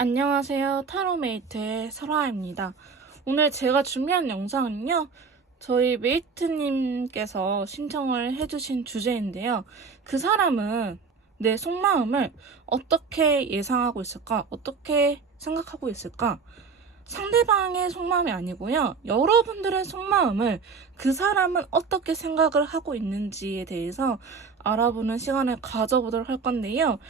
안녕하세요. 타로메이트의 설아입니다. 오늘 제가 준비한 영상은요, 저희 메이트님께서 신청을 해주신 주제인데요. 그 사람은 내 속마음을 어떻게 예상하고 있을까? 어떻게 생각하고 있을까? 상대방의 속마음이 아니고요. 여러분들의 속마음을 그 사람은 어떻게 생각을 하고 있는지에 대해서 알아보는 시간을 가져보도록 할 건데요.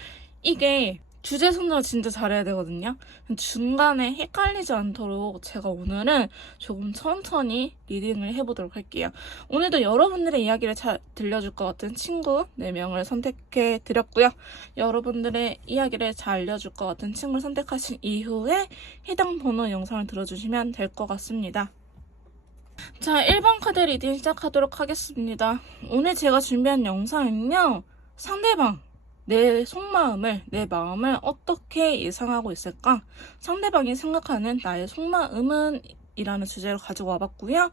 이게 주제 선정을 진짜 잘해야 되거든요. 중간에 헷갈리지 않도록 제가 오늘은 조금 천천히 리딩을 해보도록 할게요. 오늘도 여러분들의 이야기를 잘 들려줄 것 같은 친구 4명을 선택해 드렸고요. 여러분들의 이야기를 잘 알려줄 것 같은 친구를 선택하신 이후에 해당 번호 영상을 들어주시면 될 것 같습니다. 자, 1번 카드 리딩 시작하도록 하겠습니다. 오늘 제가 준비한 영상은요, 상대방 내 속마음을, 내 마음을 어떻게 예상하고 있을까? 상대방이 생각하는 나의 속마음은 이라는 주제를 가지고 와봤고요.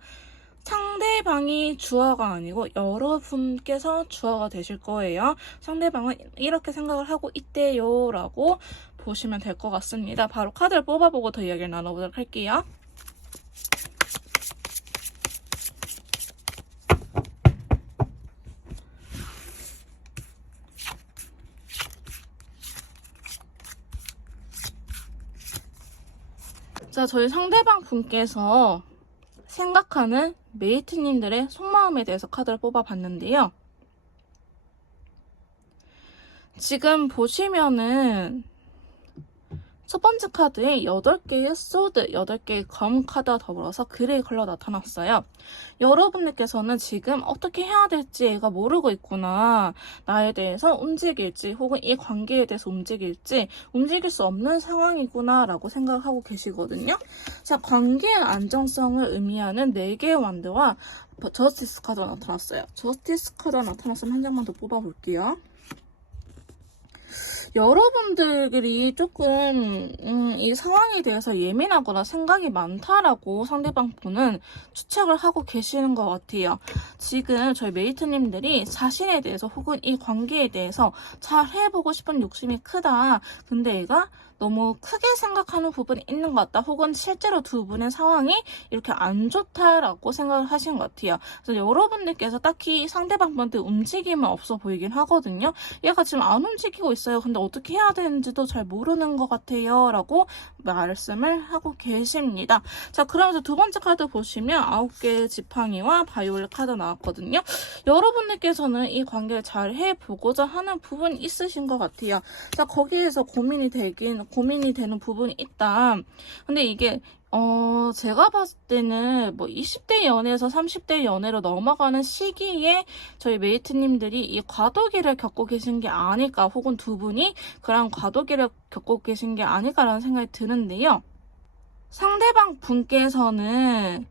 상대방이 주어가 아니고 여러분께서 주어가 되실 거예요. 상대방은 이렇게 생각을 하고 있대요 라고 보시면 될 것 같습니다. 바로 카드를 뽑아보고 더 이야기를 나눠보도록 할게요. 자, 저희 상대방 분께서 생각하는 메이트님들의 속마음에 대해서 카드를 뽑아봤는데요. 지금 보시면은 첫 번째 카드에 8개의 소드, 8개의 검 카드와 더불어서 그레이 컬러 나타났어요. 여러분들께서는 지금 어떻게 해야 될지 애가 모르고 있구나. 나에 대해서 움직일지 혹은 이 관계에 대해서 움직일지 움직일 수 없는 상황이구나 라고 생각하고 계시거든요. 자, 관계의 안정성을 의미하는 4개의 완드와 저스티스 카드가 나타났어요. 저스티스 카드가 나타났으면 한 장만 더 뽑아볼게요. 여러분들이 조금 이 상황에 대해서 예민하거나 생각이 많다라고 상대방 분은 추측을 하고 계시는 것 같아요. 지금 저희 메이트님들이 자신에 대해서 혹은 이 관계에 대해서 잘 해보고 싶은 욕심이 크다. 근데 얘가 너무 크게 생각하는 부분이 있는 것 같다. 혹은 실제로 두 분의 상황이 이렇게 안 좋다라고 생각을 하신 것 같아요. 그래서 여러분들께서 딱히 상대방 분한테 움직임은 없어 보이긴 하거든요. 얘가 지금 안 움직이고 있어요. 근데 어떻게 해야 되는지도 잘 모르는 것 같아요. 라고 말씀을 하고 계십니다. 자, 그러면서 두 번째 카드 보시면 9개의 지팡이와 바이올렛 카드 나왔거든요. 여러분들께서는 이 관계를 잘 해보고자 하는 부분이 있으신 것 같아요. 자, 거기에서 고민이 되는 부분이 있다. 근데 이게 제가 봤을 때는 뭐 20대 연애에서 30대 연애로 넘어가는 시기에 저희 메이트님들이 이 과도기를 겪고 계신 게 아닐까, 혹은 두 분이 그런 과도기를 겪고 계신 게 아닐까라는 생각이 드는데요. 상대방 분께서는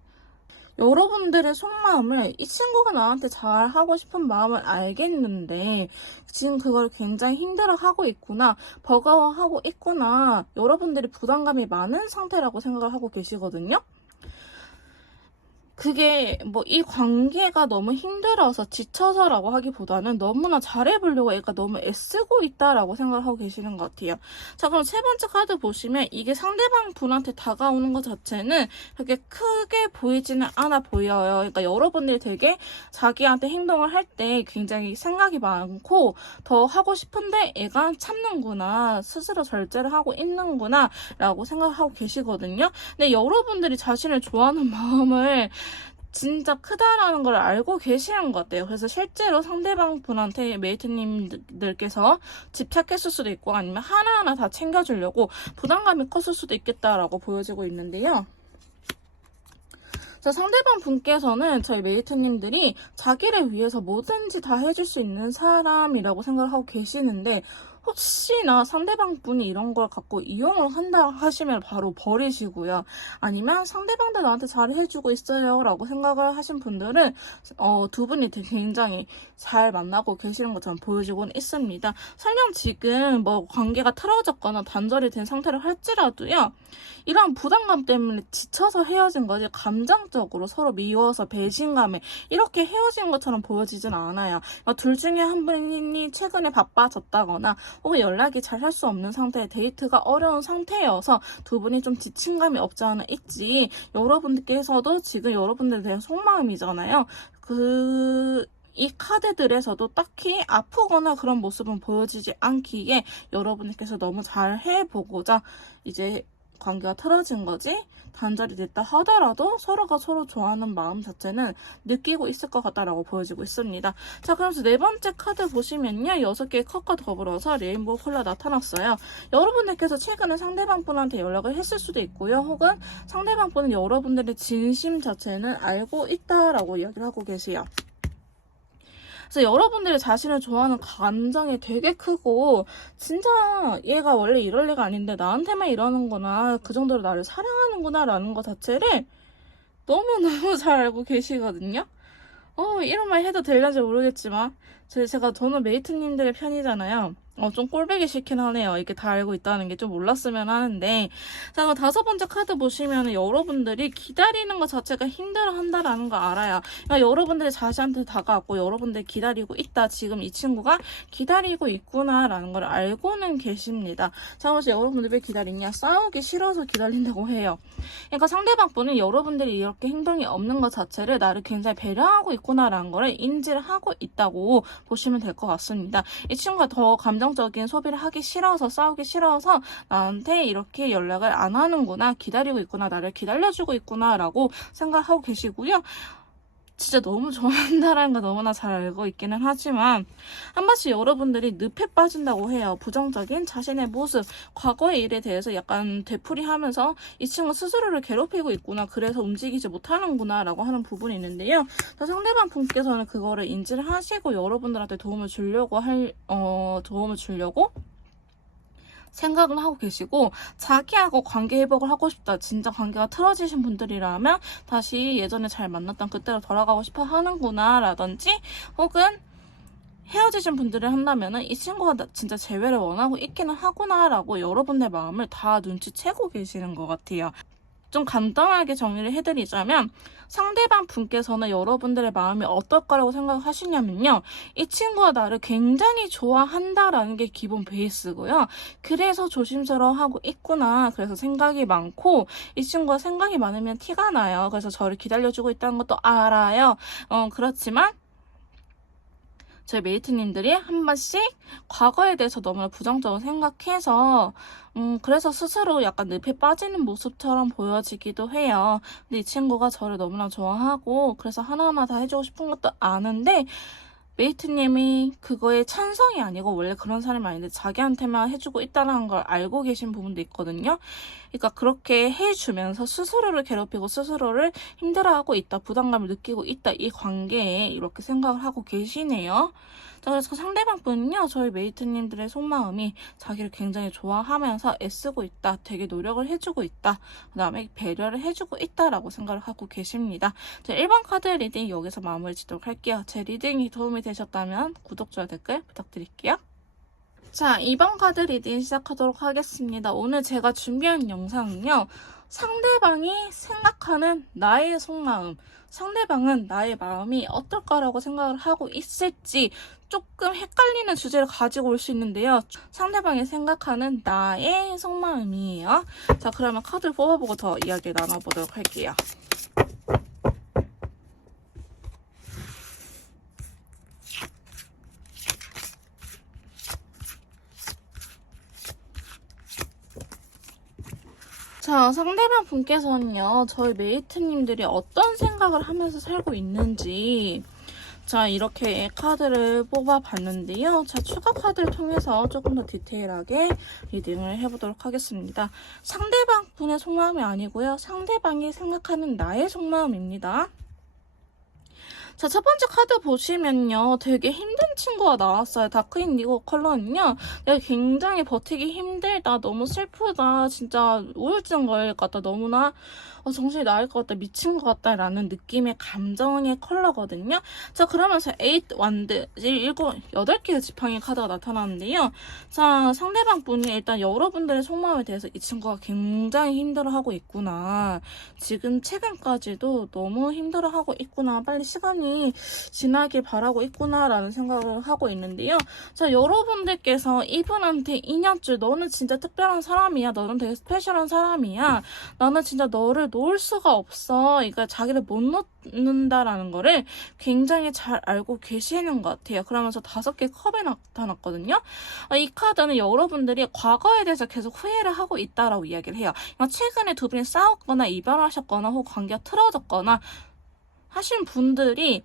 여러분들의 속마음을 이 친구가 나한테 잘 하고 싶은 마음을 알겠는데 지금 그걸 굉장히 힘들어하고 있구나, 버거워하고 있구나, 여러분들이 부담감이 많은 상태라고 생각을 하고 계시거든요. 그게 뭐 이 관계가 너무 힘들어서 지쳐서라고 하기보다는 너무나 잘해보려고 애가 너무 애쓰고 있다라고 생각을 하고 계시는 것 같아요. 자, 그럼 세 번째 카드 보시면 이게 상대방 분한테 다가오는 것 자체는 그렇게 크게 보이지는 않아 보여요. 그러니까 여러분들이 되게 자기한테 행동을 할 때 굉장히 생각이 많고 더 하고 싶은데 애가 참는구나, 스스로 절제를 하고 있는구나 라고 생각하고 계시거든요. 근데 여러분들이 자신을 좋아하는 마음을 진짜 크다라는 걸 알고 계시는 것 같아요. 그래서 실제로 상대방 분한테 메이트님들께서 집착했을 수도 있고 아니면 하나하나 다 챙겨주려고 부담감이 컸을 수도 있겠다라고 보여지고 있는데요. 자, 상대방 분께서는 저희 메이트님들이 자기를 위해서 뭐든지 다 해줄 수 있는 사람이라고 생각을 하고 계시는데 혹시나 상대방 분이 이런 걸 갖고 이용을 한다 하시면 바로 버리시고요. 아니면 상대방도 나한테 잘 해주고 있어요 라고 생각을 하신 분들은 두 분이 굉장히 잘 만나고 계시는 것처럼 보여지고는 있습니다. 설령 지금 뭐 관계가 틀어졌거나 단절이 된 상태로 할지라도요, 이런 부담감 때문에 지쳐서 헤어진 거지 감정적으로 서로 미워서 배신감에 이렇게 헤어진 것처럼 보여지진 않아요. 둘 중에 한 분이 최근에 바빠졌다거나 혹은 연락이 잘 할 수 없는 상태, 데이트가 어려운 상태여서 두 분이 좀 지친 감이 없지 않아 있지. 여러분들께서도 지금 여러분들에 대한 속마음이잖아요. 이 카드들에서도 딱히 아프거나 그런 모습은 보여지지 않기에 여러분들께서 너무 잘 해보고자 이제 관계가 틀어진 거지, 단절이 됐다 하더라도 서로가 서로 좋아하는 마음 자체는 느끼고 있을 것 같다라고 보여지고 있습니다. 자, 그래서 네 번째 카드 보시면요, 6개의 컵과 더불어서 레인보우 컬러 나타났어요. 여러분들께서 최근에 상대방 분한테 연락을 했을 수도 있고요, 혹은 상대방 분은 여러분들의 진심 자체는 알고 있다라고 이야기를 하고 계세요. 그래서 여러분들이 자신을 좋아하는 감정이 되게 크고, 진짜 얘가 원래 이럴 애가 아닌데 나한테만 이러는구나, 그 정도로 나를 사랑하는구나 라는 것 자체를 너무너무 잘 알고 계시거든요. 이런 말 해도 되려는지 모르겠지만 저는 메이트님들의 편이잖아요. 좀 꼴보기 싫긴 하네요. 이렇게 다 알고 있다는 게 좀 몰랐으면 하는데. 자, 그럼 5번째 카드 보시면 여러분들이 기다리는 것 자체가 힘들어 한다라는 거 알아요. 그러니까 여러분들이 자신한테 다가왔고 여러분들이 기다리고 있다. 지금 이 친구가 기다리고 있구나라는 걸 알고는 계십니다. 자, 그래서 여러분들 왜 기다리냐? 싸우기 싫어서 기다린다고 해요. 그러니까 상대방 분은 여러분들이 이렇게 행동이 없는 것 자체를 나를 굉장히 배려하고 있구나라는 거를 인지를 하고 있다고 보시면 될 것 같습니다. 이 친구가 더 감정적인 소비를 하기 싫어서, 싸우기 싫어서 나한테 이렇게 연락을 안 하는구나, 기다리고 있구나, 나를 기다려주고 있구나 라고 생각하고 계시고요. 진짜 너무 좋아한다라는 거 너무나 잘 알고 있기는 하지만 한 번씩 여러분들이 늪에 빠진다고 해요. 부정적인 자신의 모습, 과거의 일에 대해서 약간 되풀이하면서 이 친구 스스로를 괴롭히고 있구나, 그래서 움직이지 못하는구나 라고 하는 부분이 있는데요. 상대방 분께서는 그거를 인지를 하시고 여러분들한테 도움을 주려고 생각을 하고 계시고, 자기하고 관계 회복을 하고 싶다, 진짜 관계가 틀어지신 분들이라면 다시 예전에 잘 만났던 그때로 돌아가고 싶어 하는구나 라든지, 혹은 헤어지신 분들을 한다면은 이 친구가 진짜 재회를 원하고 있기는 하구나 라고 여러분의 마음을 다 눈치채고 계시는 것 같아요. 좀 간단하게 정리를 해드리자면, 상대방 분께서는 여러분들의 마음이 어떨까라고 생각하시냐면요, 이 친구가 나를 굉장히 좋아한다라는 게 기본 베이스고요. 그래서 조심스러워하고 있구나, 그래서 생각이 많고, 이 친구가 생각이 많으면 티가 나요. 그래서 저를 기다려주고 있다는 것도 알아요. 그렇지만 저희 메이트님들이 한 번씩 과거에 대해서 너무나 부정적으로 생각해서 그래서 스스로 약간 늪에 빠지는 모습처럼 보여지기도 해요. 근데 이 친구가 저를 너무나 좋아하고 그래서 하나하나 다 해주고 싶은 것도 아는데, 메이트님이 그거에 찬성이 아니고 원래 그런 사람이 아닌데 자기한테만 해주고 있다는 걸 알고 계신 부분도 있거든요. 그러니까 그렇게 해주면서 스스로를 괴롭히고 스스로를 힘들어하고 있다, 부담감을 느끼고 있다, 이 관계에 이렇게 생각을 하고 계시네요. 자, 그래서 상대방 분은요, 저희 메이트님들의 속마음이 자기를 굉장히 좋아하면서 애쓰고 있다, 되게 노력을 해주고 있다, 그 다음에 배려를 해주고 있다라고 생각을 하고 계십니다. 자, 1번 카드 리딩 여기서 마무리 짓도록 할게요. 제 리딩이 도움이 되셨다면 구독, 좋아요, 댓글 부탁드릴게요. 자, 2번 카드 리딩 시작하도록 하겠습니다. 오늘 제가 준비한 영상은요, 상대방이 생각하는 나의 속마음, 상대방은 나의 마음이 어떨까라고 생각을 하고 있을지 조금 헷갈리는 주제를 가지고 올 수 있는데요. 상대방이 생각하는 나의 속마음이에요. 자, 그러면 카드를 뽑아보고 더 이야기를 나눠보도록 할게요. 자, 상대방 분께서는요, 저희 메이트님들이 어떤 생각을 하면서 살고 있는지, 자, 이렇게 카드를 뽑아봤는데요. 자, 추가 카드를 통해서 조금 더 디테일하게 리딩을 해보도록 하겠습니다. 상대방 분의 속마음이 아니고요, 상대방이 생각하는 나의 속마음입니다. 자, 첫 번째 카드 보시면요, 되게 힘든 친구가 나왔어요. 다크인디고 컬러는요, 내가 굉장히 버티기 힘들다, 너무 슬프다, 진짜 우울증 걸릴 것 같다, 너무나 정신이 나갈 것 같다, 미친 것 같다 라는 느낌의 감정의 컬러거든요. 자, 그러면서 8 완드, 8개의 지팡이 카드가 나타나는데요. 자, 상대방 분이 일단 여러분들의 속마음에 대해서 이 친구가 굉장히 힘들어하고 있구나, 지금 최근까지도 너무 힘들어하고 있구나, 빨리 시간이 시간이 지나길 바라고 있구나라는 생각을 하고 있는데요. 자, 여러분들께서 이분한테 2년째 너는 진짜 특별한 사람이야. 너는 되게 스페셜한 사람이야. 나는 진짜 너를 놓을 수가 없어. 그러니까 자기를 못 놓는다라는 거를 굉장히 잘 알고 계시는 것 같아요. 그러면서 5개 컵에 나타났거든요. 이 카드는 여러분들이 과거에 대해서 계속 후회를 하고 있다라고 이야기를 해요. 최근에 두 분이 싸웠거나 이별하셨거나 혹은 관계가 틀어졌거나 하신 분들이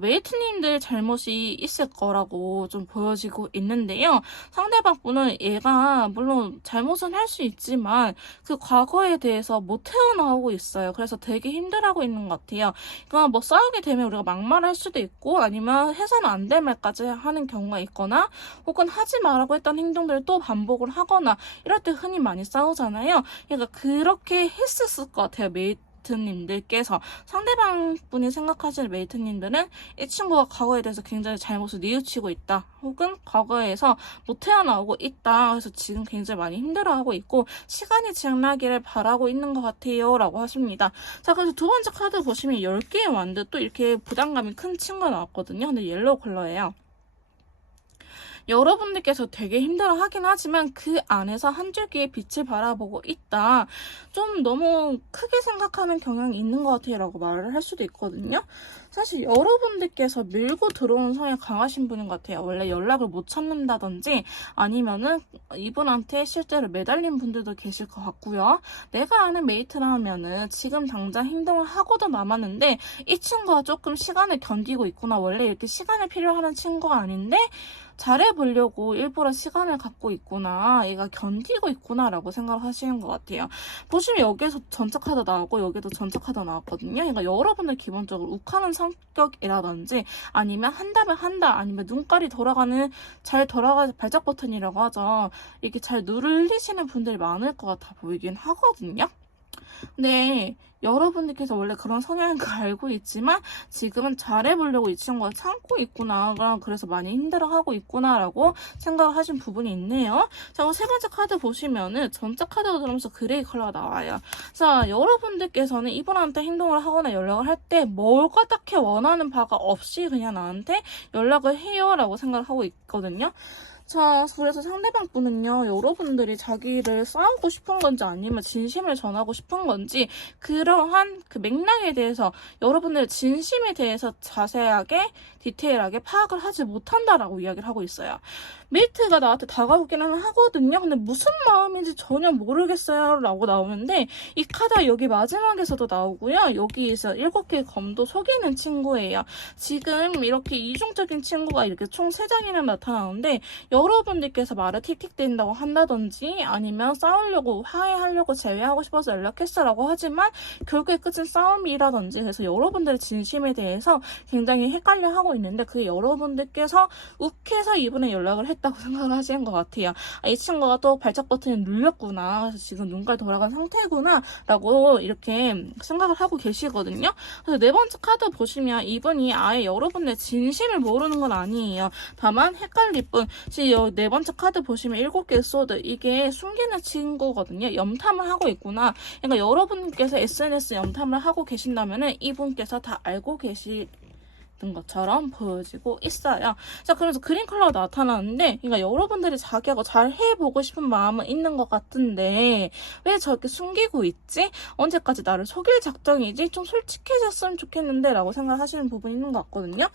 메이트님들 잘못이 있을 거라고 좀 보여지고 있는데요. 상대방 분은 얘가 물론 잘못은 할 수 있지만 그 과거에 대해서 못 헤어나오고 있어요. 그래서 되게 힘들어하고 있는 것 같아요. 그러니까 뭐 싸우게 되면 우리가 막말할 수도 있고 아니면 해서는 안 될 말까지 하는 경우가 있거나 혹은 하지 말라고 했던 행동들을 또 반복을 하거나 이럴 때 흔히 많이 싸우잖아요. 그러니까 그렇게 했었을 것 같아요. 메이트님들께서. 상대방 분이 생각하시는 메이트님들은 이 친구가 과거에 대해서 굉장히 잘못을 뉘우치고 있다 혹은 과거에서 못 태어나오고 있다, 그래서 지금 굉장히 많이 힘들어하고 있고 시간이 지나기를 바라고 있는 것 같아요 라고 하십니다. 자, 그래서 두 번째 카드 보시면 10개의 완드, 또 이렇게 부담감이 큰 친구가 나왔거든요. 근데 옐로우 컬러예요. 여러분들께서 되게 힘들어 하긴 하지만 그 안에서 한 줄기의 빛을 바라보고 있다. 좀 너무 크게 생각하는 경향이 있는 것 같아요 라고 말을 할 수도 있거든요. 사실 여러분들께서 밀고 들어오는 성향이 강하신 분인 것 같아요. 원래 연락을 못 찾는다든지 아니면은 이분한테 실제로 매달린 분들도 계실 것 같고요. 내가 아는 메이트라면은 지금 당장 행동을 하고도 남았는데 이 친구가 조금 시간을 견디고 있구나. 원래 이렇게 시간을 필요하는 친구가 아닌데 잘해보려고 일부러 시간을 갖고 있구나, 얘가 견디고 있구나 라고 생각을 하시는 것 같아요. 보시면 여기에서 전체 카드 나오고 여기도 전체 카드 나왔거든요. 그러니까 여러분들 기본적으로 욱하는 성격이라든지 아니면 한다면 한다, 아니면 눈깔이 돌아가는, 잘 돌아가는 발작 버튼이라고 하죠. 이렇게 잘 누르시는 분들이 많을 것 같아 보이긴 하거든요. 네, 여러분들께서 원래 그런 성향인 거 알고 있지만 지금은 잘해보려고 이 친구가 참고 있구나, 그래서 많이 힘들어하고 있구나라고 생각을 하신 부분이 있네요. 자, 그럼 세 번째 카드 보시면은 전체 카드가 들어오면서 그레이 컬러가 나와요. 자, 여러분들께서는 이분한테 행동을 하거나 연락을 할 때 뭐가 딱히 원하는 바가 없이 그냥 나한테 연락을 해요 라고 생각을 하고 있거든요. 자, 그래서 상대방 분은요, 여러분들이 자기를 싸우고 싶은 건지 아니면 진심을 전하고 싶은 건지 그러한 그 맥락에 대해서 여러분들의 진심에 대해서 자세하게 디테일하게 파악을 하지 못한다라고 이야기를 하고 있어요. 메이트가 나한테 다가오기는 하거든요. 근데 무슨 마음인지 전혀 모르겠어요 라고 나오는데 이 카드 여기 마지막에서도 나오고요. 여기에서 7개의 검도 속이는 친구예요. 지금 이렇게 이중적인 친구가 이렇게 총 3장이나 나타나는데 여러분들께서 말을 틱틱댄다고 한다든지 아니면 싸우려고 화해하려고 제외하고 싶어서 연락했어 라고 하지만 결국에 끝은 싸움이라든지, 그래서 여러분들의 진심에 대해서 굉장히 헷갈려하고 있는데 그게 여러분들께서 욱해서 이분의 연락을 했다고 생각을 하시는 것 같아요. 이 친구가 또 발작 버튼을 눌렸구나, 그래서 지금 눈깔 돌아간 상태구나 라고 이렇게 생각을 하고 계시거든요. 그래서 네 번째 카드 보시면 이분이 아예 여러분의 진심을 모르는 건 아니에요. 다만 헷갈릴 뿐. 지금 네 번째 카드 보시면 7개의 소드, 이게 숨기는 친구거든요. 염탐을 하고 있구나. 그러니까 여러분께서 SNS 염탐을 하고 계신다면은 이분께서 다 알고 계시 것처럼 보여지고 있어요. 자, 그래서 그린 컬러가 나타나는데, 그러니까 여러분들이 자기하고 잘 해보고 싶은 마음은 있는 것 같은데 왜 저렇게 숨기고 있지? 언제까지 나를 속일 작정이지? 좀 솔직해졌으면 좋겠는데 라고 생각하시는 부분이 있는 것 같거든요.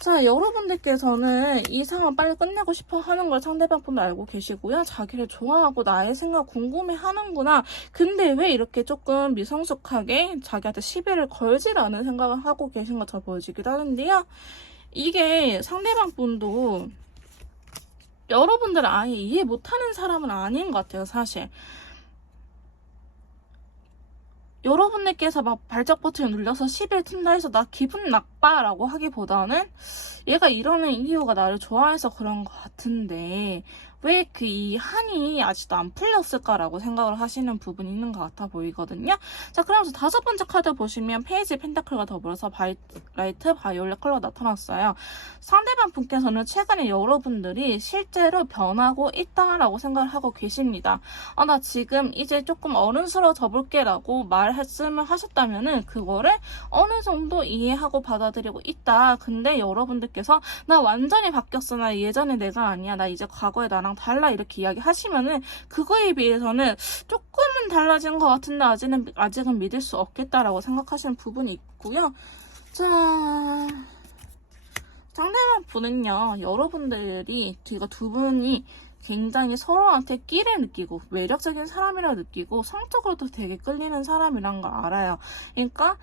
자, 여러분들께서는 이 상황 빨리 끝내고 싶어 하는 걸 상대방 분도 알고 계시고요. 자기를 좋아하고 나의 생각 궁금해 하는구나. 근데 왜 이렇게 조금 미성숙하게 자기한테 시비를 걸질 않은 생각을 하고 계신 것처럼 보여지기도 하는데요. 이게 상대방 분도 여러분들을 아예 이해 못하는 사람은 아닌 것 같아요, 사실. 여러분들께서 막 발작 버튼을 눌러서 시비를 튼다 해서 나 기분 나빠 라고 하기보다는 얘가 이러는 이유가 나를 좋아해서 그런 것 같은데 왜 이 한이 아직도 안 풀렸을까라고 생각을 하시는 부분이 있는 것 같아 보이거든요. 자, 그러면서 5번째 카드 보시면 페이지 펜타클과 더불어서 라이트 바이올렛 컬러가 나타났어요. 상대방 분께서는 최근에 여러분들이 실제로 변하고 있다라고 생각을 하고 계십니다. 나 지금 이제 조금 어른스러워져 볼게 라고 말씀을 하셨다면은 그거를 어느 정도 이해하고 받아들이고 있다. 근데 여러분들께서 나 완전히 바뀌었어. 나 예전에 내가 아니야. 나 이제 과거의 나랑 달라. 이렇게 이야기하시면은 그거에 비해서는 조금은 달라진 것 같은데 아직은 믿을 수 없겠다라고 생각하시는 부분이 있고요. 자, 상대방 분은요, 여러분들이 두 분이 굉장히 서로한테 끼를 느끼고 매력적인 사람이라고 느끼고 성적으로도 되게 끌리는 사람이란 걸 알아요. 그러니까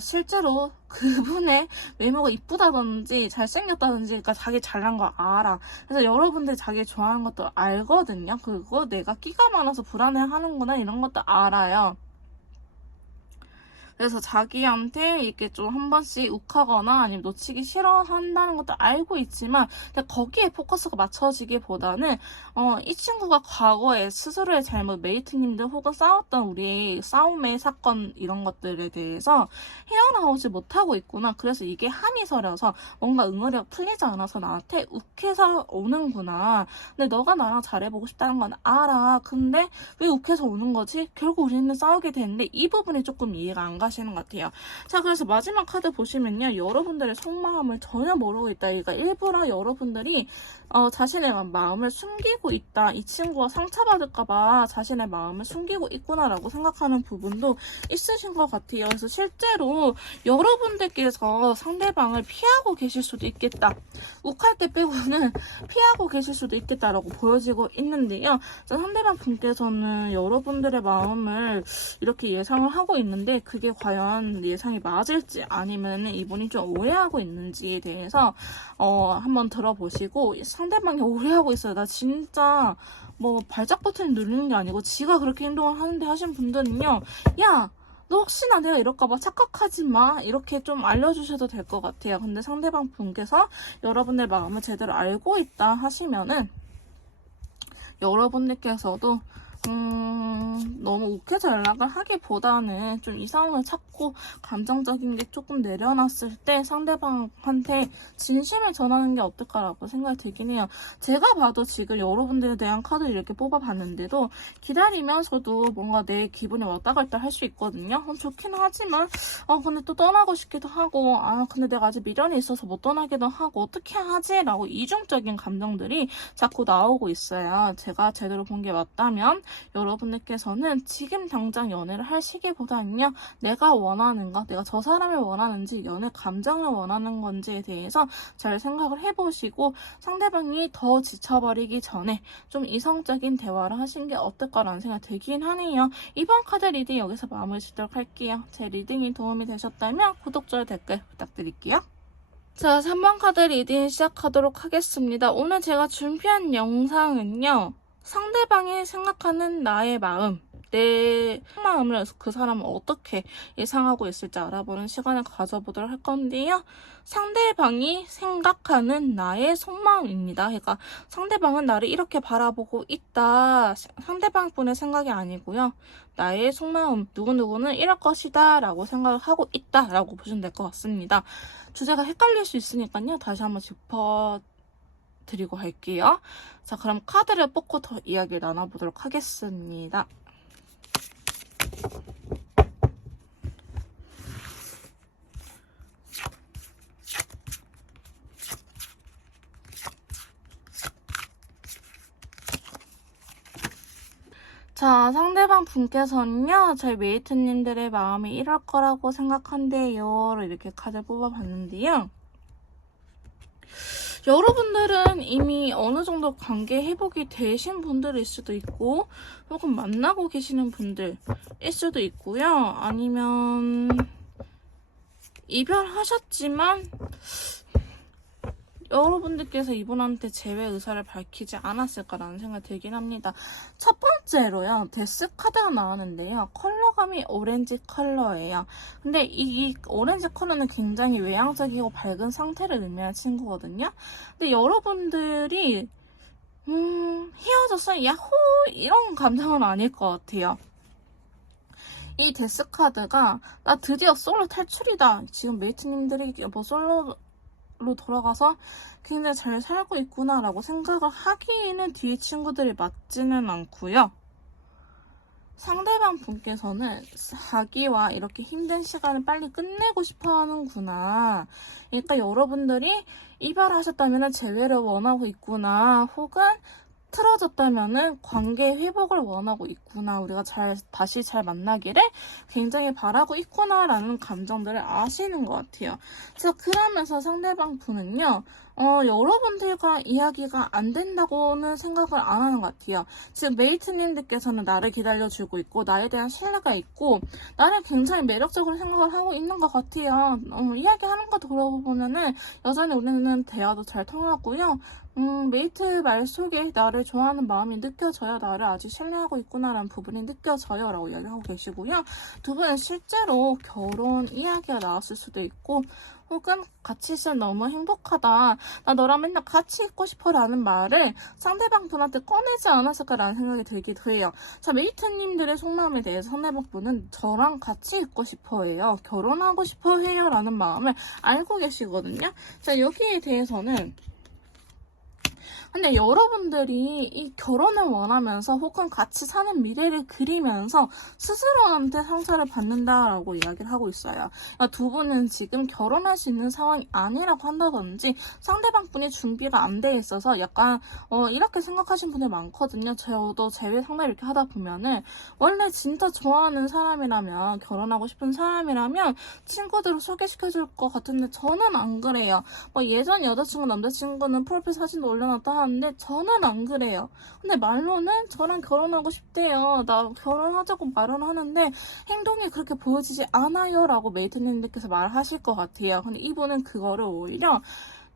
실제로 그분의 외모가 이쁘다든지 잘생겼다든지 그러니까 자기 잘난 걸 알아. 그래서 여러분들 자기 좋아하는 것도 알거든요. 그리고 내가 끼가 많아서 불안해하는구나 이런 것도 알아요. 그래서 자기한테 이렇게 좀 한 번씩 욱하거나 아니면 놓치기 싫어한다는 것도 알고 있지만 근데 거기에 포커스가 맞춰지기보다는 이 친구가 과거에 스스로의 잘못, 메이트님들 혹은 싸웠던 우리 싸움의 사건 이런 것들에 대해서 헤어나오지 못하고 있구나. 그래서 이게 한이 서려서 뭔가 응어리가 풀리지 않아서 나한테 욱해서 오는구나. 근데 너가 나랑 잘해보고 싶다는 건 알아. 근데 왜 욱해서 오는 거지? 결국 우리는 싸우게 되는데 이 부분이 조금 이해가 안 가시는 것 같아요. 자, 그래서 마지막 카드 보시면요. 여러분들의 속마음을 전혀 모르고 있다. 그러니까 일부러 여러분들이 자신의 마음을 숨기고 있다. 이 친구가 상처받을까봐 자신의 마음을 숨기고 있구나라고 생각하는 부분도 있으신 것 같아요. 그래서 실제로 여러분들께서 상대방을 피하고 계실 수도 있겠다. 욱할 때 빼고는 피하고 계실 수도 있겠다라고 보여지고 있는데요. 상대방 분께서는 여러분들의 마음을 이렇게 예상을 하고 있는데 그게 과연 예상이 맞을지 아니면 이분이 좀 오해하고 있는지에 대해서 한번 들어보시고 상대방이 오해하고 있어요. 나 진짜 발작 버튼을 누르는 게 아니고 지가 그렇게 행동을 하는데 하신 분들은요. 야! 너 혹시나 내가 이럴까봐 착각하지 마. 이렇게 좀 알려주셔도 될 것 같아요. 근데 상대방 분께서 여러분의 마음을 제대로 알고 있다 하시면은 여러분들께서도 너무 욱해서 연락을 하기보다는 좀 이 상황을 찾고 감정적인 게 조금 내려놨을 때 상대방한테 진심을 전하는 게 어떨까라고 생각이 들긴 해요. 제가 봐도 지금 여러분들에 대한 카드를 이렇게 뽑아봤는데도 기다리면서도 뭔가 내 기분이 왔다 갔다 할 수 있거든요. 좋긴 하지만 근데 또 떠나고 싶기도 하고 근데 내가 아직 미련이 있어서 못 떠나기도 하고 어떻게 하지? 라고 이중적인 감정들이 자꾸 나오고 있어요. 제가 제대로 본 게 맞다면 여러분들께서는 지금 당장 연애를 할 시기보다는요. 내가 원하는 거, 내가 저 사람을 원하는지 연애 감정을 원하는 건지에 대해서 잘 생각을 해보시고 상대방이 더 지쳐버리기 전에 좀 이성적인 대화를 하시는 게 어떨까라는 생각이 들긴 하네요. 이번 카드 리딩 여기서 마무리 짓도록 할게요. 제 리딩이 도움이 되셨다면 구독, 좋아요, 댓글 부탁드릴게요. 자, 3번 카드 리딩 시작하도록 하겠습니다. 오늘 제가 준비한 영상은요. 상대방이 생각하는 나의 마음, 내 마음을 그 사람은 어떻게 예상하고 있을지 알아보는 시간을 가져보도록 할 건데요. 상대방이 생각하는 나의 속마음입니다. 그러니까 상대방은 나를 이렇게 바라보고 있다. 상대방 분의 생각이 아니고요. 나의 속마음, 누구누구는 이럴 것이다 라고 생각을 하고 있다 라고 보시면 될 것 같습니다. 주제가 헷갈릴 수 있으니까요. 다시 한번 짚어드리고 갈게요. 자, 그럼 카드를 뽑고 더 이야기를 나눠보도록 하겠습니다. 자, 상대방 분께서는요, 저희 메이트님들의 마음이 이럴 거라고 생각한대요. 이렇게 카드를 뽑아봤는데요. 여러분들은 이미 어느 정도 관계 회복이 되신 분들일 수도 있고 혹은 만나고 계시는 분들일 수도 있고요. 아니면 이별하셨지만 여러분들께서 이분한테 재회 의사를 밝히지 않았을까라는 생각이 들긴 합니다. 첫 번째로요. 데스 카드가 나왔는데요. 컬러감이 오렌지 컬러예요. 근데 이 오렌지 컬러는 굉장히 외향적이고 밝은 상태를 의미하는 친구거든요. 근데 여러분들이 헤어졌어 야호 이런 감정은 아닐 것 같아요. 이 데스카드가 나 드디어 솔로 탈출이다. 지금 메이트님들이 뭐 솔로로 돌아가서 굉장히 잘 살고 있구나 라고 생각을 하기에는 뒤에 친구들이 맞지는 않고요. 상대방 분께서는 자기와 이렇게 힘든 시간을 빨리 끝내고 싶어 하는구나. 그러니까 여러분들이 이별하셨다면 재회를 원하고 있구나. 혹은 틀어졌다면은 관계 회복을 원하고 있구나. 우리가 다시 잘 만나기를 굉장히 바라고 있구나라는 감정들을 아시는 것 같아요. 자, 그러면서 상대방 분은요. 여러분들과 이야기가 안 된다고는 생각을 안 하는 것 같아요. 지금 메이트님들께서는 나를 기다려주고 있고 나에 대한 신뢰가 있고 나를 굉장히 매력적으로 생각을 하고 있는 것 같아요. 이야기하는 거 들어보면은 여전히 우리는 대화도 잘 통하고요. 메이트 말 속에 나를 좋아하는 마음이 느껴져요. 나를 아주 신뢰하고 있구나라는 부분이 느껴져요. 라고 이야기하고 계시고요. 두 분은 실제로 결혼 이야기가 나왔을 수도 있고 혹은 같이 있으면 너무 행복하다. 나 너랑 맨날 같이 있고 싶어 라는 말을 상대방 분한테 꺼내지 않았을까라는 생각이 들기도 해요. 자, 메이트님들의 속마음에 대해서 상대방 분은 저랑 같이 있고 싶어 해요. 결혼하고 싶어 해요 라는 마음을 알고 계시거든요. 자, 여기에 대해서는 근데 여러분들이 이 결혼을 원하면서 혹은 같이 사는 미래를 그리면서 스스로한테 상처를 받는다라고 이야기를 하고 있어요. 그러니까 두 분은 지금 결혼할 수 있는 상황이 아니라고 한다든지 상대방 분이 준비가 안 돼 있어서 약간 이렇게 생각하시는 분들 많거든요. 저도 제외 상담 이렇게 하다 보면은 원래 진짜 좋아하는 사람이라면 결혼하고 싶은 사람이라면 친구들을 소개시켜줄 것 같은데 저는 안 그래요. 뭐 예전 여자친구 남자친구는 프로필 사진도 올려놨다 하는데 저는 안 그래요. 근데 말로는 저랑 결혼하고 싶대요. 나 결혼하자고 말은 하는데 행동이 그렇게 보여지지 않아요 라고 메이트님들께서 말하실 것 같아요. 근데 이분은 그거를 오히려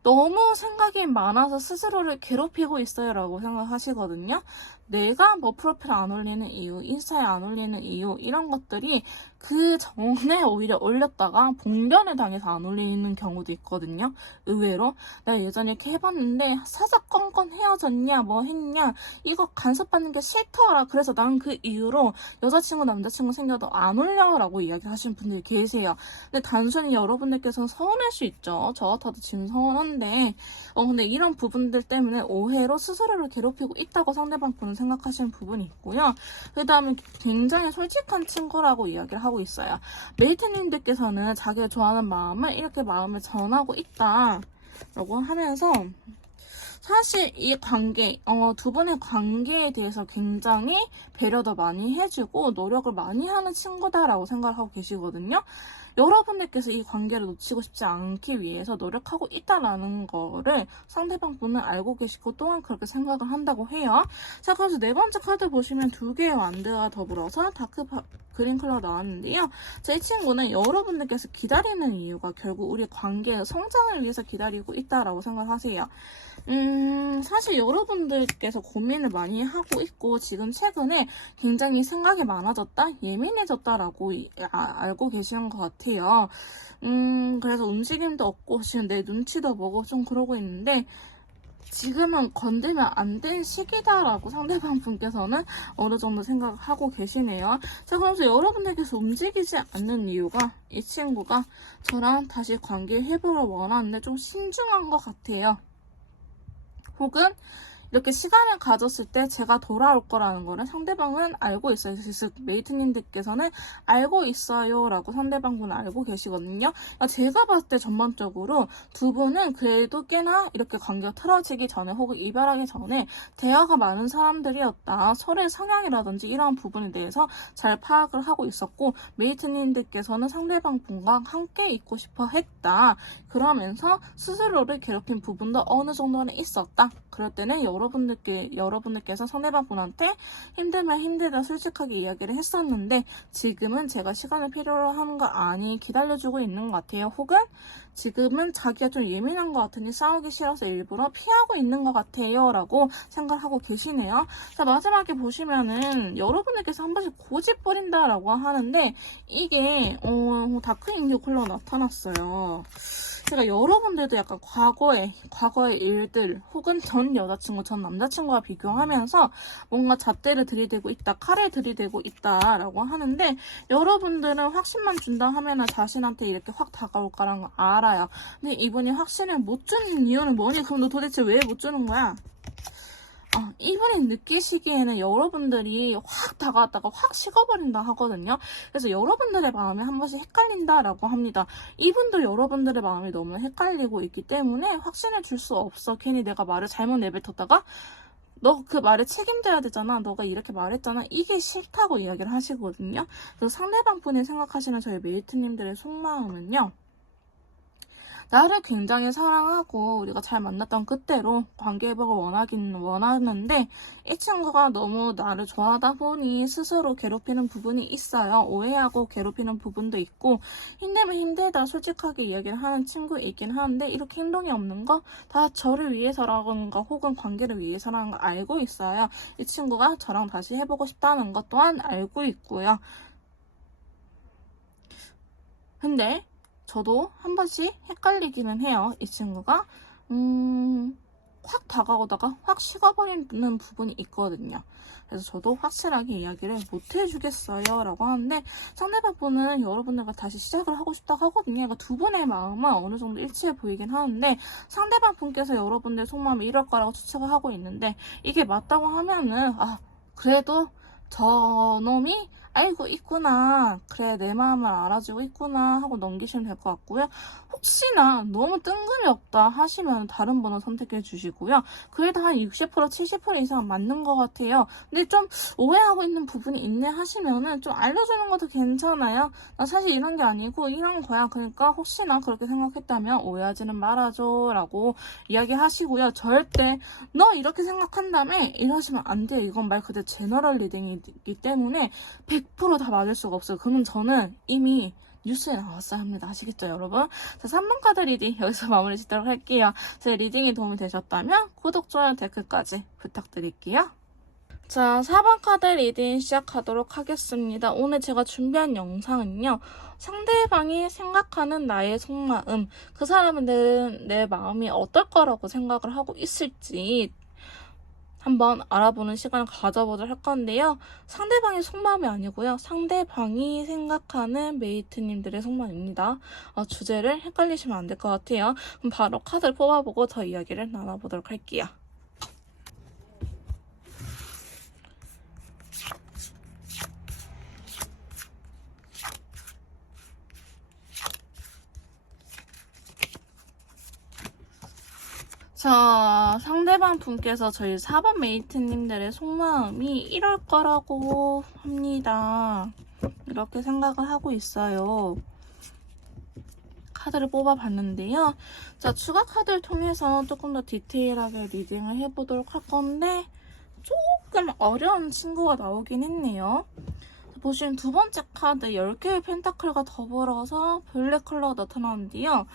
너무 생각이 많아서 스스로를 괴롭히고 있어요 라고 생각하시거든요. 내가 뭐 프로필 안 올리는 이유, 인스타에 안 올리는 이유 이런 것들이 그 전에 오히려 올렸다가 봉변을 당해서 안 올리는 경우도 있거든요. 의외로 내가 예전에 이렇게 해봤는데 사사건건 헤어졌냐 뭐 했냐 이거 간섭받는 게 싫더라. 그래서 난 그 이후로 여자친구 남자친구 생겨도 안 올려 라고 이야기하시는 분들이 계세요. 근데 단순히 여러분들께서는 서운할 수 있죠. 저 같아도 지금 서운한데 근데 이런 부분들 때문에 오해로 스스로를 괴롭히고 있다고 상대방 분은 생각하시는 부분이 있고요. 그 다음에 굉장히 솔직한 친구라고 이야기를 하고 있어요. 메이트님들께서는 자기가 좋아하는 마음을 이렇게 마음을 전하고 있다 라고 하면서 사실 이 관계, 두 분의 관계에 대해서 굉장히 배려도 많이 해주고 노력을 많이 하는 친구다라고 생각을 하고 계시거든요. 여러분들께서 이 관계를 놓치고 싶지 않기 위해서 노력하고 있다라는 거를 상대방 분은 알고 계시고 또한 그렇게 생각을 한다고 해요. 자, 그래서 네 번째 카드 보시면 두 개의 완드와 더불어서 다크 그린 컬러 나왔는데요. 제 친구는 여러분들께서 기다리는 이유가 결국 우리 관계의 성장을 위해서 기다리고 있다라고 생각하세요. 사실 여러분들께서 고민을 많이 하고 있고 지금 최근에 굉장히 생각이 많아졌다, 예민해졌다라고 알고 계시는 것 같아요. 그래서 움직임도 없고 지금 내 눈치도 보고 좀 그러고 있는데 지금은 건들면 안 된 시기다라고 상대방 분께서는 어느 정도 생각하고 계시네요. 자, 그래서 여러분들께서 움직이지 않는 이유가 이 친구가 저랑 다시 관계 회복을 원하는데 좀 신중한 것 같아요. 혹은 이렇게 시간을 가졌을 때 제가 돌아올 거라는 거를 상대방은 알고 있어요. 즉 메이트님들께서는 알고 있어요 라고 상대방분은 알고 계시거든요. 제가 봤을 때 전반적으로 두 분은 그래도 꽤나 이렇게 관계가 틀어지기 전에 혹은 이별하기 전에 대화가 많은 사람들이었다. 서로의 성향이라든지 이러한 부분에 대해서 잘 파악을 하고 있었고 메이트님들께서는 상대방분과 함께 있고 싶어 했다. 그러면서 스스로를 괴롭힌 부분도 어느 정도는 있었다. 그럴 때는 여러분들께서 상대방 분한테 힘들면 힘들다 솔직하게 이야기를 했었는데 지금은 제가 시간을 필요로 하는 거 아니 기다려주고 있는 것 같아요. 혹은 지금은 자기가 좀 예민한 것 같으니 싸우기 싫어서 일부러 피하고 있는 것 같아요 라고 생각하고 계시네요. 자, 마지막에 보시면은 여러분들께서 한 번씩 고집 부린다 라고 하는데 이게 다크 인규 컬러 나타났어요. 제가 여러분들도 약간 과거의 일들 혹은 전 여자친구, 전 남자친구와 비교하면서 뭔가 잣대를 들이대고 있다, 칼을 들이대고 있다라고 하는데 여러분들은 확신만 준다 하면은 자신한테 이렇게 확 다가올까라는 거 알아요. 근데 이분이 확신을 못 주는 이유는 뭐니? 그럼 너 도대체 왜 못 주는 거야? 이분이 느끼시기에는 여러분들이 확 다가왔다가 확 식어버린다 하거든요. 그래서 여러분들의 마음이 한 번씩 헷갈린다라고 합니다. 이분도 여러분들의 마음이 너무 헷갈리고 있기 때문에 확신을 줄 수 없어. 괜히 내가 말을 잘못 내뱉었다가 너 그 말에 책임져야 되잖아. 너가 이렇게 말했잖아. 이게 싫다고 이야기를 하시거든요. 그래서 상대방 분이 생각하시는 저희 메이트님들의 속마음은요. 나를 굉장히 사랑하고 우리가 잘 만났던 그때로 관계 회복을 원하긴 원하는데 이 친구가 너무 나를 좋아하다 보니 스스로 괴롭히는 부분이 있어요. 오해하고 괴롭히는 부분도 있고 힘들면 힘들다 솔직하게 이야기를 하는 친구이긴 하는데 이렇게 행동이 없는 거 다 저를 위해서라는 거 혹은 관계를 위해서라는 거 알고 있어요. 이 친구가 저랑 다시 해보고 싶다는 것 또한 알고 있고요. 근데 저도 한 번씩 헷갈리기는 해요. 이 친구가 확 다가오다가 확 식어버리는 부분이 있거든요. 그래서 저도 확실하게 이야기를 못 해주겠어요 라고 하는데 상대방 분은 여러분들과 다시 시작을 하고 싶다 하거든요. 그러니까 두 분의 마음은 어느 정도 일치해 보이긴 하는데 상대방 분께서 여러분들 속마음이 이럴 거라고 추측을 하고 있는데 이게 맞다고 하면은 그래도 저놈이 알고 있구나. 그래, 내 마음을 알아주고 있구나 하고 넘기시면 될 것 같고요. 혹시나 너무 뜬금이 없다 하시면 다른 번호 선택해 주시고요. 그래도 한 60%, 70% 이상 맞는 것 같아요. 근데 좀 오해하고 있는 부분이 있네 하시면은 좀 알려주는 것도 괜찮아요. 나 사실 이런 게 아니고 이런 거야. 그러니까 혹시나 그렇게 생각했다면 오해하지는 말아줘 라고 이야기하시고요. 절대 너 이렇게 생각한다며 이러시면 안 돼요. 이건 말 그대로 제너럴 리딩이기 때문에 100% 다 맞을 수가 없어요. 그러면 저는 이미 뉴스에 나왔어야 합니다. 아시겠죠, 여러분? 자, 3번 카드 리딩 여기서 마무리 짓도록 할게요. 제 리딩이 도움이 되셨다면 구독, 좋아요, 댓글까지 부탁드릴게요. 자, 4번 카드 리딩 시작하도록 하겠습니다. 오늘 제가 준비한 영상은요. 상대방이 생각하는 나의 속마음, 그 사람은 내 마음이 어떨 거라고 생각을 하고 있을지 한번 알아보는 시간을 가져보도록 할 건데요. 상대방의 속마음이 아니고요. 상대방이 생각하는 메이트님들의 속마음입니다. 주제를 헷갈리시면 안 될 것 같아요. 그럼 바로 카드를 뽑아보고 더 이야기를 나눠보도록 할게요. 자, 상대방 분께서 저희 4번 메이트님들의 속마음이 이럴 거라고 합니다. 이렇게 생각을 하고 있어요. 카드를 뽑아봤는데요. 자, 추가 카드를 통해서 조금 더 디테일하게 리딩을 해보도록 할 건데 조금 어려운 친구가 나오긴 했네요. 보시면 두 번째 카드 10개의 펜타클과 더불어서 블랙 컬러가 나타나는데요.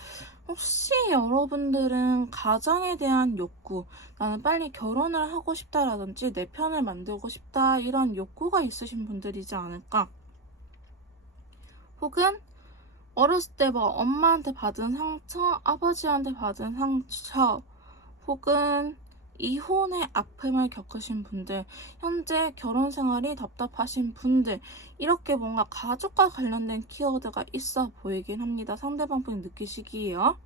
혹시 여러분들은 가장에 대한 욕구, 나는 빨리 결혼을 하고 싶다라든지 내 편을 만들고 싶다 이런 욕구가 있으신 분들이지 않을까? 혹은 어렸을 때 뭐 엄마한테 받은 상처, 아버지한테 받은 상처, 혹은 이혼의 아픔을 겪으신 분들, 현재 결혼 생활이 답답하신 분들, 이렇게 뭔가 가족과 관련된 키워드가 있어 보이긴 합니다. 상대방 분이 느끼시기에요.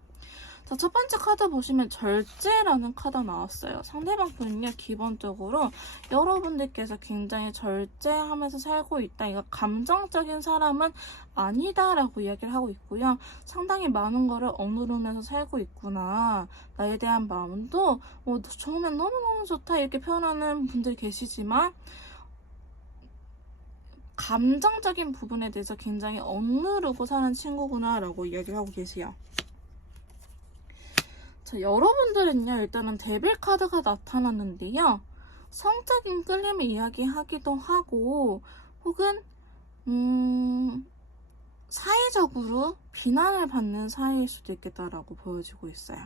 자, 첫 번째 카드 보시면 절제라는 카드가 나왔어요. 상대방 분은요, 기본적으로 여러분들께서 굉장히 절제하면서 살고 있다. 이거 감정적인 사람은 아니다라고 이야기를 하고 있고요. 상당히 많은 거를 억누르면서 살고 있구나. 나에 대한 마음도 처음엔 너무너무 좋다 이렇게 표현하는 분들이 계시지만 감정적인 부분에 대해서 굉장히 억누르고 사는 친구구나 라고 이야기를 하고 계세요. 자, 여러분들은요, 일단은 데빌 카드가 나타났는데요. 성적인 끌림을 이야기하기도 하고, 혹은, 사회적으로 비난을 받는 사이일 수도 있겠다라고 보여지고 있어요.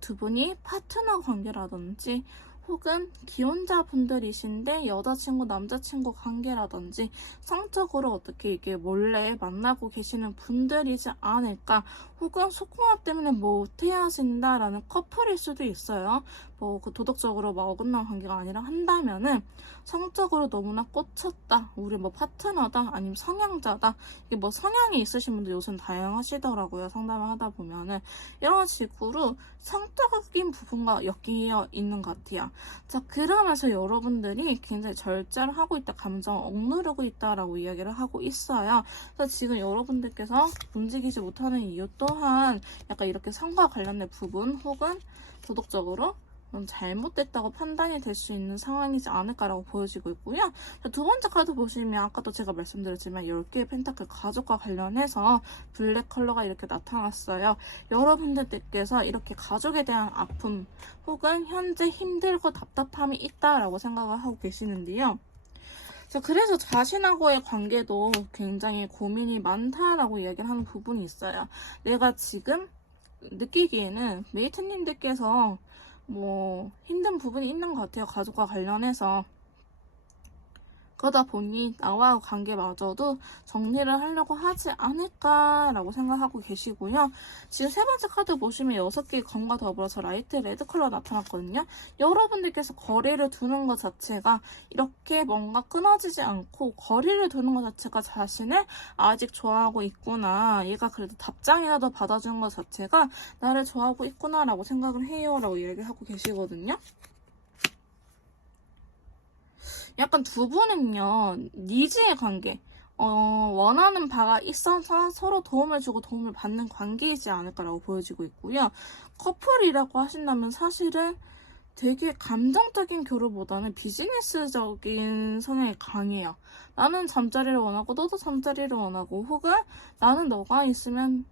두 분이 파트너 관계라든지, 혹은 기혼자분들이신데 여자친구, 남자친구 관계라든지 성적으로 어떻게 이게 몰래 만나고 계시는 분들이지 않을까. 혹은 속궁합 때문에 못 헤어진다라는 커플일 수도 있어요. 뭐 그 도덕적으로 막 어긋난 관계가 아니라 한다면은 성적으로 너무나 꽂혔다. 우리 뭐 파트너다. 아니면 성향자다. 이게 뭐 성향이 있으신 분들 요즘 다양하시더라고요. 상담을 하다 보면은 이런 식으로 성적인 부분과 엮여 있는 것 같아요. 자, 그러면서 여러분들이 굉장히 절제를 하고 있다, 감정을 억누르고 있다라고 이야기를 하고 있어요. 그래서 지금 여러분들께서 움직이지 못하는 이유 또한 약간 이렇게 성과 관련된 부분 혹은 도덕적으로 잘못됐다고 판단이 될 수 있는 상황이지 않을까라고 보여지고 있고요. 두 번째 카드 보시면 아까도 제가 말씀드렸지만 10개의 펜타클 가족과 관련해서 블랙 컬러가 이렇게 나타났어요. 여러분들께서 이렇게 가족에 대한 아픔 혹은 현재 힘들고 답답함이 있다라고 생각을 하고 계시는데요. 자, 그래서 자신하고의 관계도 굉장히 고민이 많다라고 이야기를 하는 부분이 있어요. 내가 지금 느끼기에는 메이트님들께서 뭐 힘든 부분이 있는 것 같아요. 가족과 관련해서. 그러다 보니 나와 관계마저도 정리를 하려고 하지 않을까라고 생각하고 계시고요. 지금 세 번째 카드 보시면 6개의 검과 더불어서 라이트 레드 컬러 나타났거든요. 여러분들께서 거리를 두는 것 자체가 이렇게 뭔가 끊어지지 않고 거리를 두는 것 자체가 자신을 아직 좋아하고 있구나. 얘가 그래도 답장이라도 받아주는 것 자체가 나를 좋아하고 있구나라고 생각을 해요. 라고 이야기를 하고 계시거든요. 약간 두 분은요, 니즈의 관계, 원하는 바가 있어서 서로 도움을 주고 도움을 받는 관계이지 않을까라고 보여지고 있고요. 커플이라고 하신다면 사실은 되게 감정적인 교류보다는 비즈니스적인 성향이 강해요. 나는 잠자리를 원하고 너도 잠자리를 원하고 혹은 나는 너가 있으면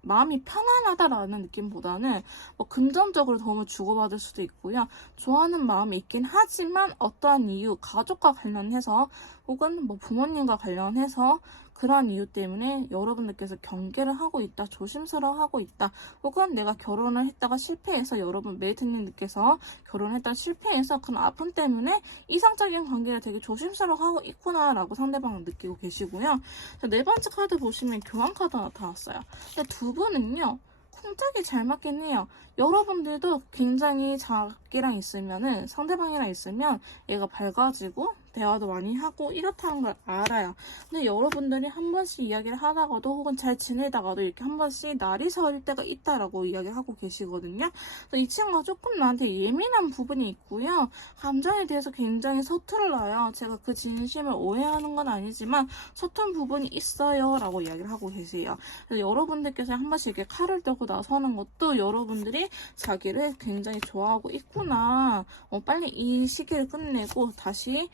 마음이 편안하다라는 느낌보다는 뭐 금전적으로 도움을 주고받을 수도 있고요. 좋아하는 마음이 있긴 하지만 어떠한 이유, 가족과 관련해서 혹은 뭐 부모님과 관련해서 그러한 이유 때문에 여러분들께서 경계를 하고 있다, 조심스러워하고 있다, 혹은 내가 결혼을 했다가 실패해서 여러분 메이트님들께서 결혼했다가 실패해서 그런 아픔 때문에 이성적인 관계를 되게 조심스러워하고 있구나라고 상대방은 느끼고 계시고요. 자, 네 번째 카드 보시면 교환 카드 나타났어요. 근데 두 분은요, 쿵짝이 잘 맞긴 해요. 여러분들도 굉장히 자기랑 있으면은, 상대방이랑 있으면 얘가 밝아지고 대화도 많이 하고 이렇다는 걸 알아요. 근데 여러분들이 한 번씩 이야기를 하다가도 혹은 잘 지내다가도 이렇게 한 번씩 날이 서일 때가 있다라고 이야기를 하고 계시거든요. 이 친구가 조금 나한테 예민한 부분이 있고요. 감정에 대해서 굉장히 서툴러요. 제가 그 진심을 오해하는 건 아니지만 서툰 부분이 있어요 라고 이야기를 하고 계세요. 그래서 여러분들께서 한 번씩 이렇게 칼을 들고 나서는 것도 여러분들이 자기를 굉장히 좋아하고 있구나. 빨리 이 시기를 끝내고 다시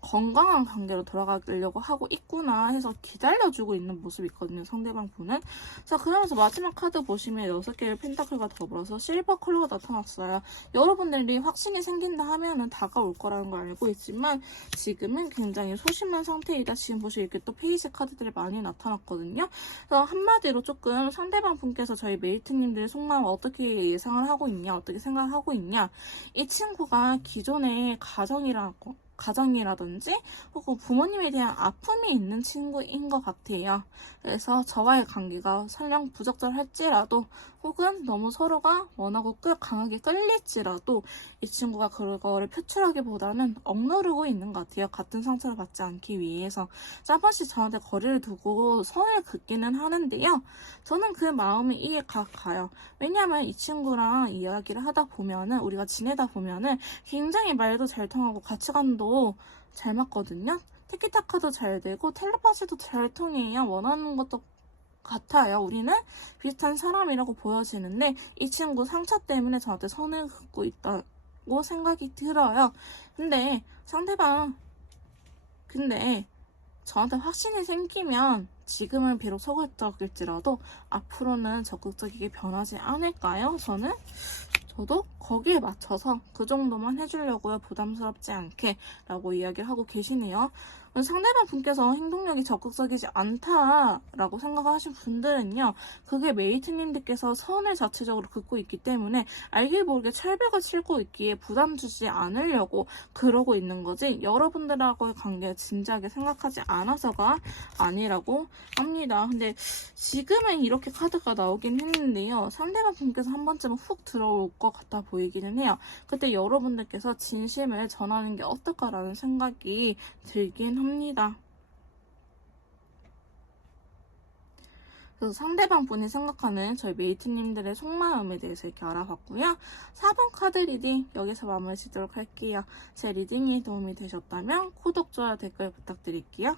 건강한 관계로 돌아가려고 하고 있구나 해서 기다려주고 있는 모습이 있거든요. 상대방 분은. 자, 그러면서 마지막 카드 보시면 6개의 펜타클과 더불어서 실버 컬러가 나타났어요. 여러분들이 확신이 생긴다 하면은 다가올 거라는 걸 알고 있지만 지금은 굉장히 소심한 상태이다. 지금 보시면 이렇게 또 페이지 카드들이 많이 나타났거든요. 그래서 한마디로 조금 상대방 분께서 저희 메이트님들의 속마음을 어떻게 예상을 하고 있냐, 어떻게 생각을 하고 있냐. 이 친구가 기존의 가정이라든지 혹은 부모님에 대한 아픔이 있는 친구인 것 같아요. 그래서 저와의 관계가 설령 부적절할지라도 혹은 너무 서로가 원하고 강하게 끌릴지라도 이 친구가 그거를 표출하기보다는 억누르고 있는 것 같아요. 같은 상처를 받지 않기 위해서. 한 번씩 저한테 거리를 두고 선을 긋기는 하는데요. 저는 그 마음이 이해가 가요. 왜냐하면 이 친구랑 이야기를 하다 보면은 우리가 지내다 보면은 굉장히 말도 잘 통하고 가치관도 잘 맞거든요. 티키타카도 잘 되고 텔레파시도 잘 통해요. 원하는 것도 같아요. 우리는 비슷한 사람이라고 보여지는데 이 친구 상처 때문에 저한테 선을 긋고 있다고 생각이 들어요. 근데 저한테 확신이 생기면 지금은 비록 소극적일지라도 앞으로는 적극적이게 변하지 않을까요? 저도 거기에 맞춰서 그 정도만 해주려고요. 부담스럽지 않게 라고 이야기를 하고 계시네요. 상대방 분께서 행동력이 적극적이지 않다라고 생각하신 분들은요, 그게 메이트님들께서 선을 자체적으로 긋고 있기 때문에 알게 모르게 철벽을 치고 있기에 부담 주지 않으려고 그러고 있는 거지, 여러분들하고의 관계를 진지하게 생각하지 않아서가 아니라고 합니다. 근데 지금은 이렇게 카드가 나오긴 했는데요, 상대방 분께서 한 번쯤은 훅 들어올 것 같아 보이기는 해요. 그때 여러분들께서 진심을 전하는 게 어떨까라는 생각이 들긴 합니다. 그래서 상대방 분이 생각하는 저희 메이트님들의 속마음에 대해서 이렇게 알아봤고요. 4번 카드 리딩 여기서 마무리 짓도록 할게요. 제 리딩이 도움이 되셨다면 구독, 좋아요, 댓글 부탁드릴게요.